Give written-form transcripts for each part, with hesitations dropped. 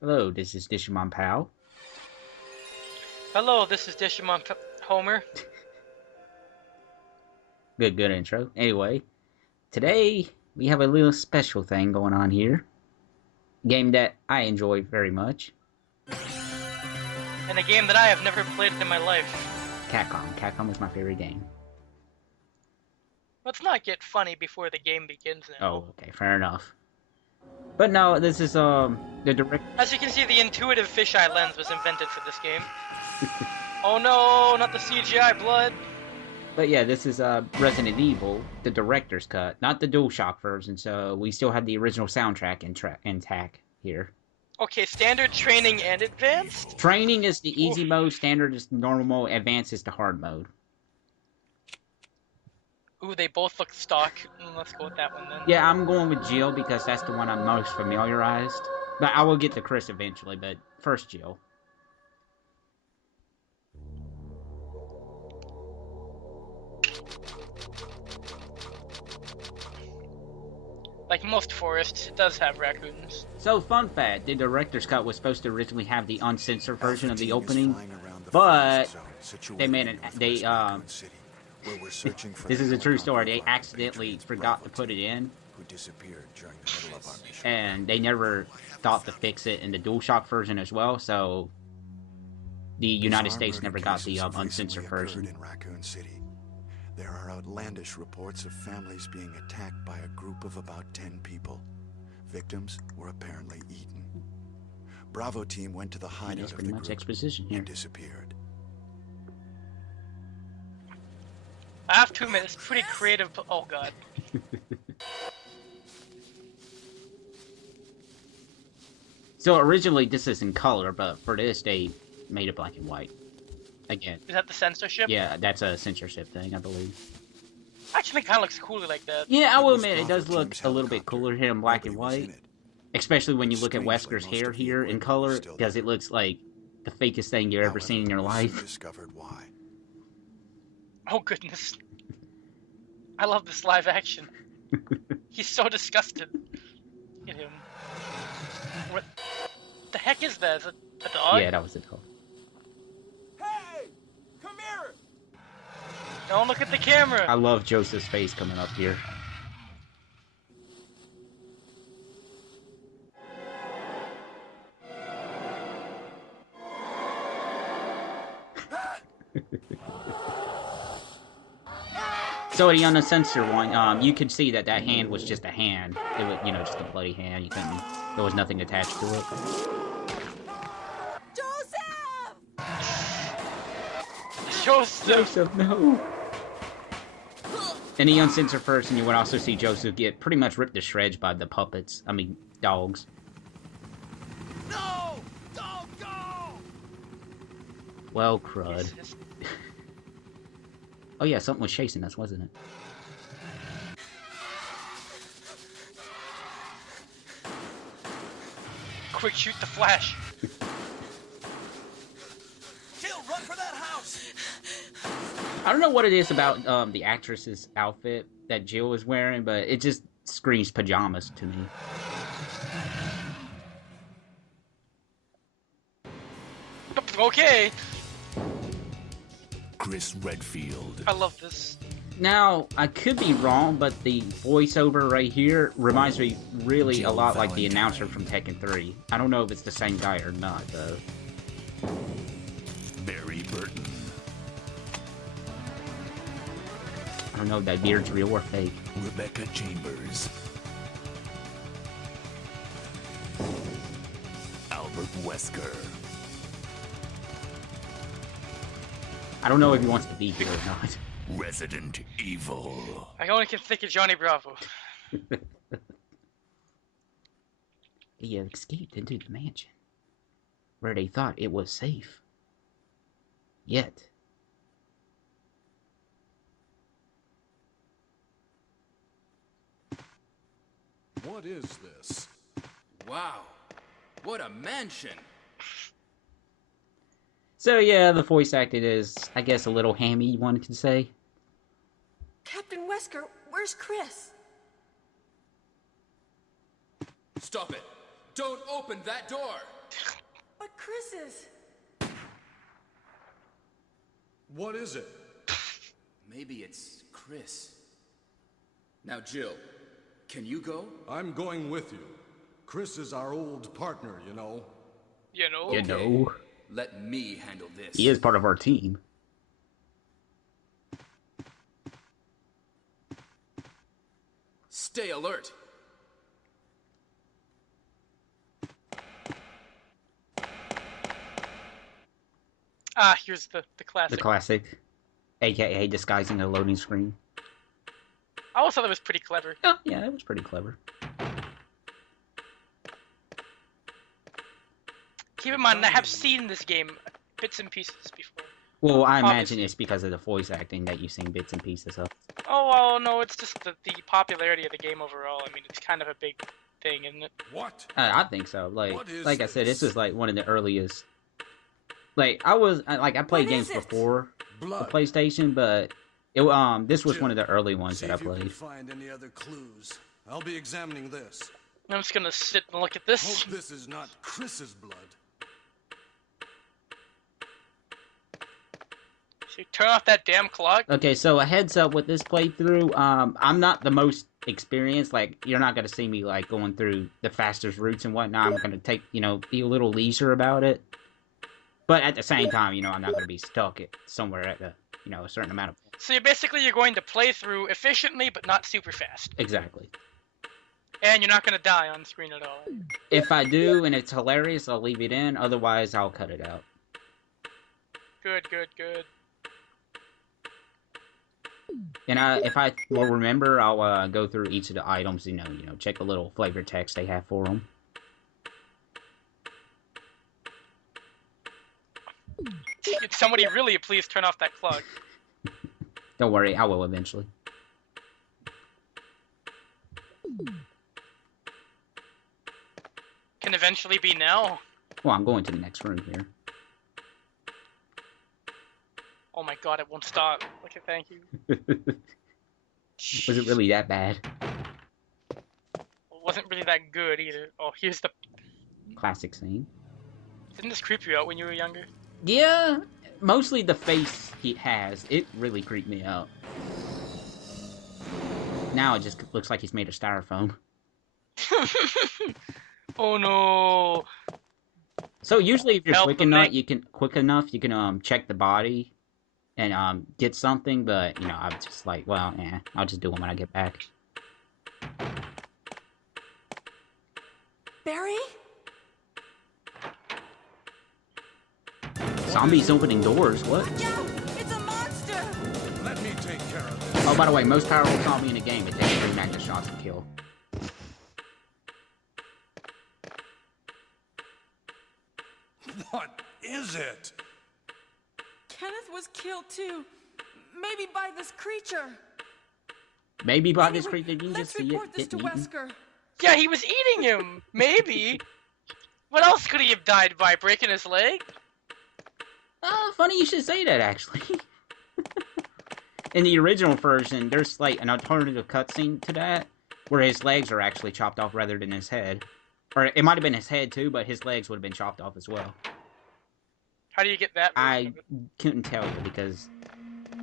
Hello, this is Digimon Pal. Hello, this is Homer. Good intro. Anyway, today we have a little special thing going on here. Game that I enjoy very much. In a game that I have never played in my life. Capcom. Capcom is my favorite game. Let's not get funny before the game begins now. Oh, okay, fair enough. But no, this is the direct. As you can see, the intuitive fisheye lens was invented for this game. Oh no, not the CGI blood. But yeah, this is Resident Evil, the director's cut, not the DualShock version. So we still have the original soundtrack intact here. Okay, standard, training, and advanced? Training is the easy mode, standard is normal mode, advanced is the hard mode. Ooh, they both look stock. Let's go with that one then. Yeah, I'm going with Jill because that's the one I'm most familiarized. But I will get to Chris eventually, but first Jill. Like most forests, it does have raccoons. So, fun fact, the director's cut was supposed to originally have the uncensored version of the opening, but they made it, this is a true story, they accidentally forgot to put it in, and they never thought to fix it in the DualShock version as well, so the United States never got the uncensored version. In Raccoon City. There are outlandish reports of families being attacked by a group of about 10 people. Victims were apparently eaten. Bravo team went to the hideout of the group exposition here. and disappeared. I have to admit, it's pretty creative. Oh god. So originally this is in color, but for this they made it black and white. Again. Is that the censorship? Yeah, that's a censorship thing, I believe. Actually, it kind of looks cooler like that. Yeah, I will admit, it does look a little bit cooler here in black and white. Especially when you look at Wesker's hair here in color, because it looks like the fakest thing you've ever seen in your life. Discovered why. Oh goodness. I love this live action. He's so disgusted. Look at him. What the heck is that? Is it a dog? Yeah, that was the dog. Don't look at the camera! I love Joseph's face coming up here. So the uncensored one, you could see that hand was just a hand. It was, just a bloody hand. You couldn't. There was nothing attached to it. Joseph, no! In the uncensored version, you would also see Joseph get pretty much ripped to shreds by the puppets. I mean, dogs. No! Don't go! Well, crud. Oh yeah, something was chasing us, wasn't it? Quick, shoot the flash! Jill, run for that house! I don't know what it is about the actress's outfit that Jill was wearing, but it just screams pajamas to me. Okay! Chris Redfield. I love this. Now, I could be wrong, but the voiceover right here reminds me really a lot like the announcer from Tekken 3. I don't know if it's the same guy or not, though. Barry Burton. I don't know if that beard's real or fake. Rebecca Chambers. Albert Wesker. I don't know if he wants to be here or not. Resident Evil. I only can think of Johnny Bravo. He escaped into the mansion, where they thought it was safe. Yet. What is this? Wow, what a mansion! So yeah, the voice acting is, I guess, a little hammy, one could say. Captain Wesker, where's Chris? Stop it! Don't open that door! But Chris is... What is it? Maybe it's Chris. Now, Jill, can you go? I'm going with you. Chris is our old partner, you know. You know? You know, Let me handle this. he is part of our team. Stay alert. Ah, here's the The classic. classic, aka disguising a loading screen. I always thought that was pretty clever. Oh, yeah, that was pretty clever. Keep in mind, I have seen this game bits and pieces before. Well, I imagine Obviously. it's because of the voice acting that you've seen bits and pieces of. Oh, well, no, it's just the popularity of the game overall. I mean, it's kind of a big thing, isn't it? What? I think so. What is Like I said, this this? was like one of the earliest. Like I played What games is it? before the Blood. PlayStation, but this was one of the early ones See that I if you can played. find any other clues. I'll be examining this. I'm just gonna sit and look at this. Hope this is not Chris's blood. So turn off that damn clock. Okay, so a heads up with this playthrough. I'm not the most experienced. Like you're not gonna see me like going through the fastest routes and whatnot. I'm gonna take be a little leisure about it. But at the same time, I'm not gonna be stuck at somewhere at a a certain amount of. So you're going to play through efficiently, but not super fast. Exactly. And you're not gonna die on screen at all. If I do and it's hilarious, I'll leave it in. Otherwise, I'll cut it out. Good, good, good. And if I will remember, I'll go through each of the items. Check the little flavor text they have for them. If somebody really please turn off that clock. Don't worry, I will eventually. Can eventually be now. Well, I'm going to the next room here. Oh my god, it won't stop. Okay, thank you. Was it really that bad? It wasn't really that good either. Oh, here's the... Classic scene. Didn't this creep you out when you were younger? Yeah, mostly the face he has. It really creeped me out. Now it just looks like he's made of styrofoam. Oh no. So usually, if you're Help quick him enough, make- you can check the body and get something. But I'm just like, well, I'll just do them when I get back. Barry? Zombies opening doors. What? Watch out! It's a monster! Let me take care of this. Oh, by the way, most powerful zombie in the game. It takes 3 magnet shots to kill. What is it? Kenneth was killed too. Maybe by this creature. Maybe by this Anyway, creature, you can let's just see report it this to getting eaten. Wesker. Yeah, he was eating him. Maybe. What else could he have died by? Breaking his leg? Oh, funny you should say that, actually. In the original version, there's like an alternative cutscene to that, where his legs are actually chopped off rather than his head. Or it might have been his head too, but his legs would have been chopped off as well. How do you get that? version I of it? couldn't tell you because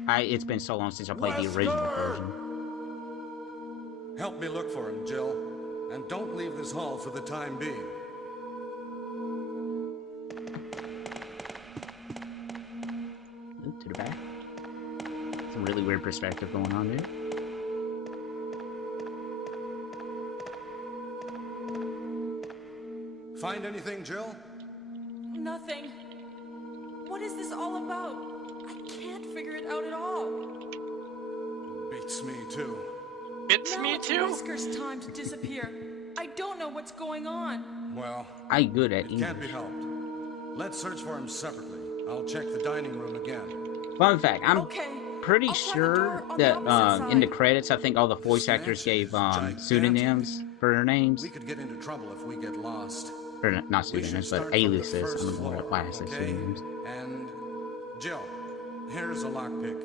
it's been so long since I played the original version. Help me look for him, Jill. And don't leave this hall for the time being. Ooh, to the back. Some really weird perspective going on there. Find anything, Jill? Nothing. What is this all about? I can't figure it out at all. Beats me, too. It's Now me it's too. Wesker's time to disappear. I don't know what's going on. Well, I'm good at it can't be English. helped. Let's search for him separately. I'll check the dining room again. Fun fact, I'm Okay. pretty I'll try the sure door on the that opposite in the side. credits, I think all the voice actors gave pseudonyms for their names. We could get into trouble if we get lost. Or not We should pseudonyms, start but from the aliases. first I don't know floor, why I say okay? pseudonyms. And Jill, here's a lockpick.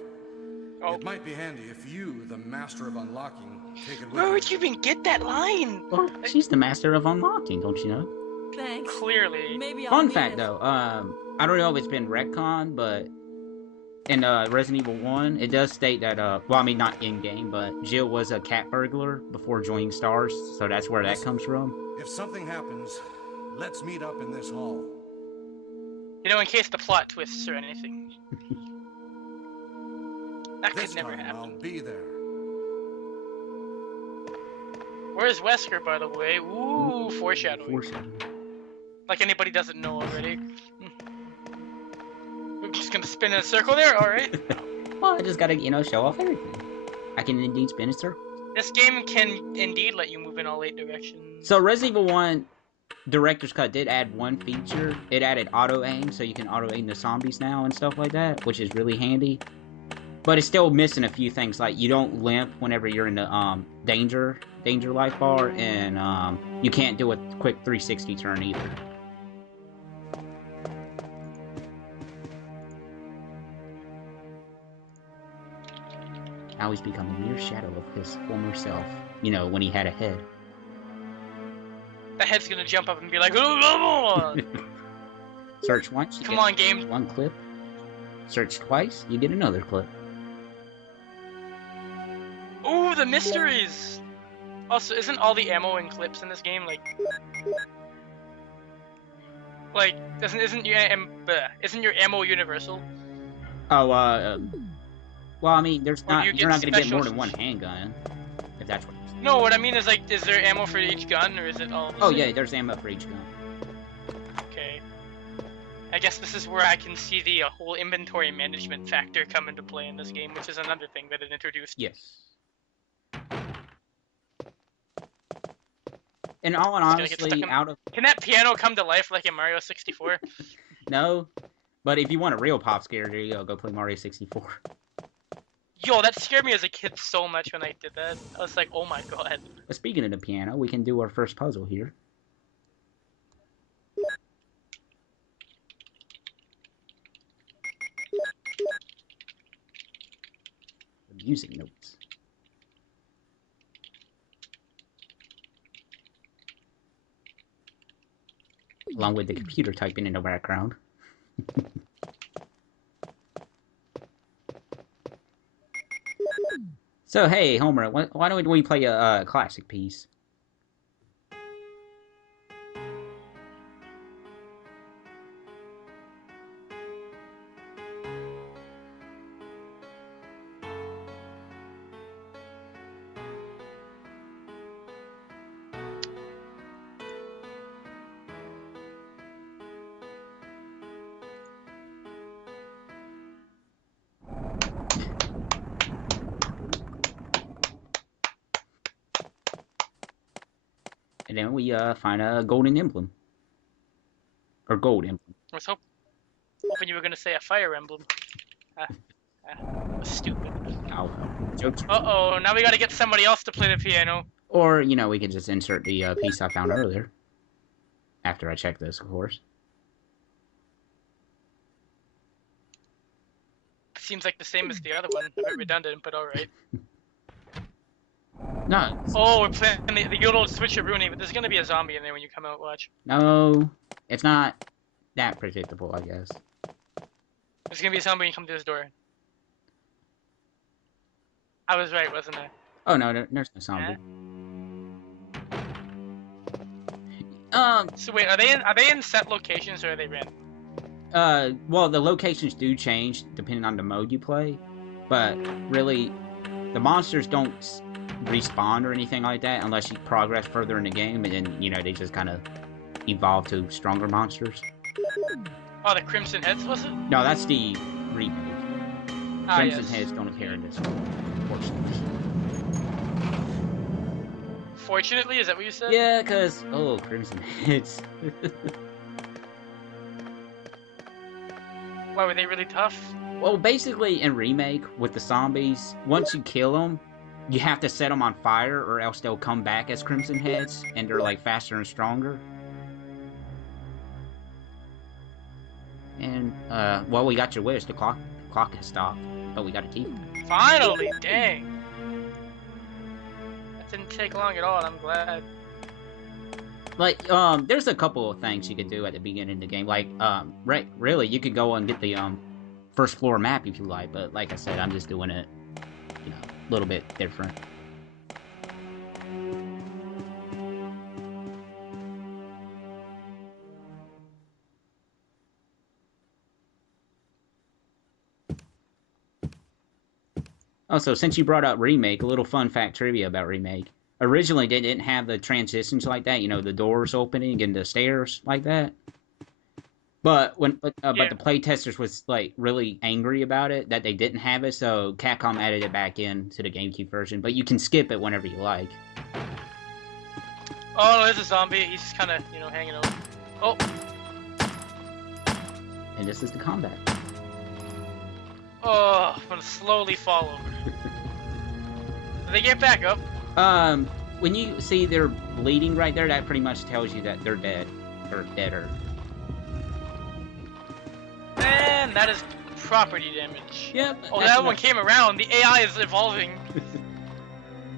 Oh. It might be handy if you, the master of unlocking, take it with Where you. would you even get that line? Well, she's the master of unlocking, don't you know? Thanks. Clearly. Maybe I'll Fun need fact it. though, I don't know if it's been retconned, but in Resident Evil 1, it does state that, well, I mean, not in-game, but Jill was a cat burglar before joining STARS, so that's where that comes from. If something happens, let's meet up in this hall. You know, in case the plot twists or anything. That This could never time happen. I'll be there. Where's Wesker, by the way? Ooh, foreshadowing. Foreshadowing. Like anybody doesn't know already. We're just gonna spin in a circle there? Alright. Well, I just gotta, you know, show off everything. I can indeed spin a circle. This game can indeed let you move in all 8 directions. So Resident Evil 1 Director's Cut did add one feature. It added auto-aim, so you can auto-aim the zombies now and stuff like that, which is really handy. But it's still missing a few things, like you don't limp whenever you're in the danger life bar, and you can't do a quick 360 turn either. Now he's become a mere shadow of his former self. You know, when he had a head. The head's gonna jump up and be like, "Oh, Search once, you come get on, game." one clip. Search twice, you get another clip. Ooh, the mysteries! Also, isn't all the ammo in clips in this game like isn't your ammo universal? Oh, well, I mean, there's Or do not, you you're get not gonna get more special- than one handgun, if that's what you're saying. No, what I mean is like, is there ammo for each gun, or is it all the Oh same? yeah, there's ammo for each gun. Okay. I guess this is where I can see the whole inventory management factor come into play in this game, which is another thing that it introduced. Yes. And all in gonna get stuck honestly, in- out of Can that piano come to life like in Mario 64? no, but if you want a real pop scare, there you go play Mario 64. Yo, that scared me as a kid so much when I did that. I was like, oh my god. But speaking of the piano, we can do our first puzzle here. The music notes. Along with the computer typing in the background. So, hey, Homer, why don't we play a classic piece? And then we find a golden emblem. Or gold emblem. I was hoping you were gonna say a fire emblem. Stupid. Oh, jokes. Uh-oh, now we gotta get somebody else to play the piano. Or, you know, we can just insert the piece I found earlier. After I check this, of course. Seems like the same as the other one. A bit redundant, but alright. No, Oh, we're playing the good old switcheroonie, but there's gonna be a zombie in there when you come out, watch. no, it's not that predictable, I guess. There's gonna be a zombie when you come to this door. I was right, wasn't I? Oh no, there's no zombie. So wait, are they in set locations or are they random? Well, the locations do change depending on the mode you play, but really, the monsters don't respawn or anything like that unless you progress further in the game, and then, you know, they just kind of evolve to stronger monsters. Oh, the Crimson Heads, was it? No, that's the remake. Ah, Crimson yes. Heads don't appear in this one, unfortunately. Fortunately, is that what you said? Yeah, because, oh, Crimson Heads. Why, were they really tough? Well, basically, in Remake, with the zombies, once you kill them, you have to set them on fire, or else they'll come back as Crimson Heads, and they're, like, faster and stronger. And, well, we got your wish. The clock has stopped, but we gotta keep it. Finally, dang. That didn't take long at all, and I'm glad. like, there's a couple of things you could do at the beginning of the game. Like, right, really, you could go and get the, first floor map if you like, but like I said, I'm just doing it, you know, a little bit different. Also, since you brought up Remake, a little fun fact trivia about Remake. Originally, they didn't have the transitions like that, you know, the doors opening and the stairs like that. But the playtesters was like really angry about it that they didn't have it, so Capcom added it back in to the GameCube version. But you can skip it whenever you like. Oh, there's a zombie. He's just kind of, you know, hanging out. Oh. And this is the combat. Oh, I'm gonna slowly fall over. Do they get back up? When you see they're bleeding right there, that pretty much tells you that they're dead. Or deader. And that is property damage. Yep. Oh, that one came around. The AI is evolving.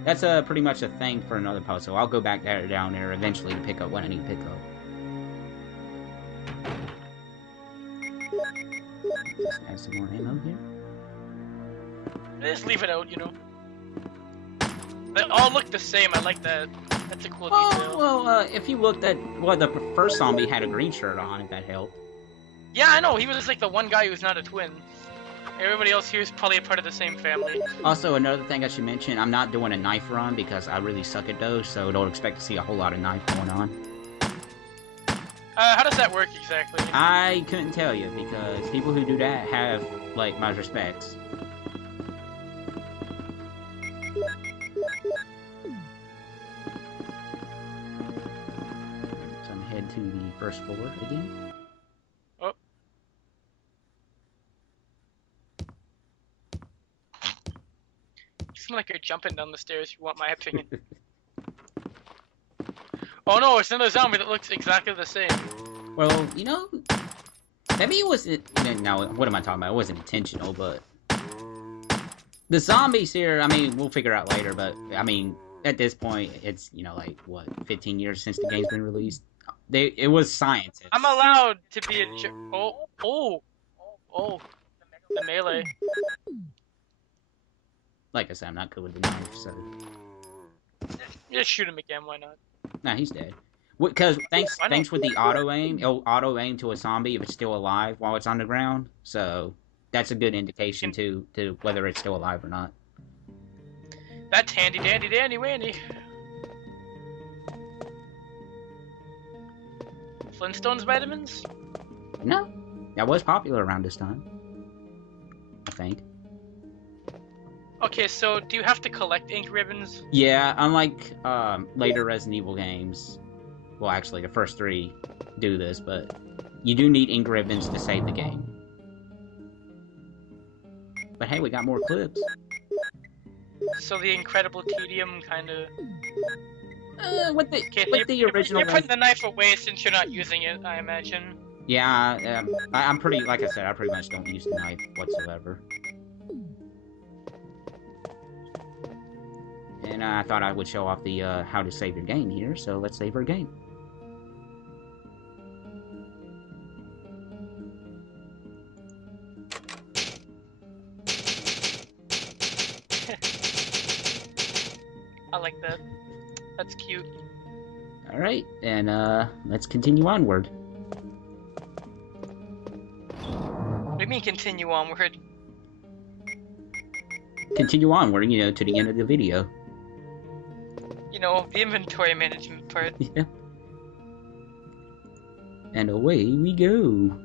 That's pretty much a thing for another puzzle. I'll go back down there eventually to pick up what I need to pick up. Let's add some more ammo here. Just leave it out, you know. They all look the same. I like that. That's a cool detail. Well, if you looked at... Well, the first zombie had a green shirt on, if that helped. Yeah, I know. He was like the one guy who's not a twin. Everybody else here is probably a part of the same family. Also, another thing I should mention, I'm not doing a knife run because I really suck at those, so don't expect to see a whole lot of knife going on. How does that work exactly? I couldn't tell you, because people who do that have, like, my respects. So I'm head to the first floor again. Oh. You seem like you're jumping down the stairs, if you want my opinion. Oh no, it's another zombie that looks exactly the same. Well, you know, maybe it wasn't... No, what am I talking about? It wasn't intentional, but... The zombies here, I mean, we'll figure out later, but, I mean, at this point, it's, you know, like, what, 15 years since the game's been released? It was scientists. I'm allowed to be a the melee. Like I said, I'm not good with the knife, so... Just shoot him again, why not? Nah, he's dead. Because thanks with the auto-aim, it'll auto-aim to a zombie if it's still alive while it's on the ground, so... That's a good indication to whether it's still alive or not. That's handy dandy dandy wandy. Flintstones vitamins? No. That was popular around this time. I think. Okay, so do you have to collect ink ribbons? Yeah, unlike later Resident Evil games. Well, actually, the first 3 do this, but you do need ink ribbons to save the game. But hey, we got more clips. So the incredible tedium kind of... With the original... You're putting the knife away since you're not using it, I imagine. Yeah, I'm pretty... Like I said, I pretty much don't use the knife whatsoever. And I thought I would show off the how to save your game here, so let's save our game. I like that. That's cute. Alright, and let's continue onward. What do you mean continue onward? Continue onward, you know, to the end of the video. You know, the inventory management part. Yeah. And away we go.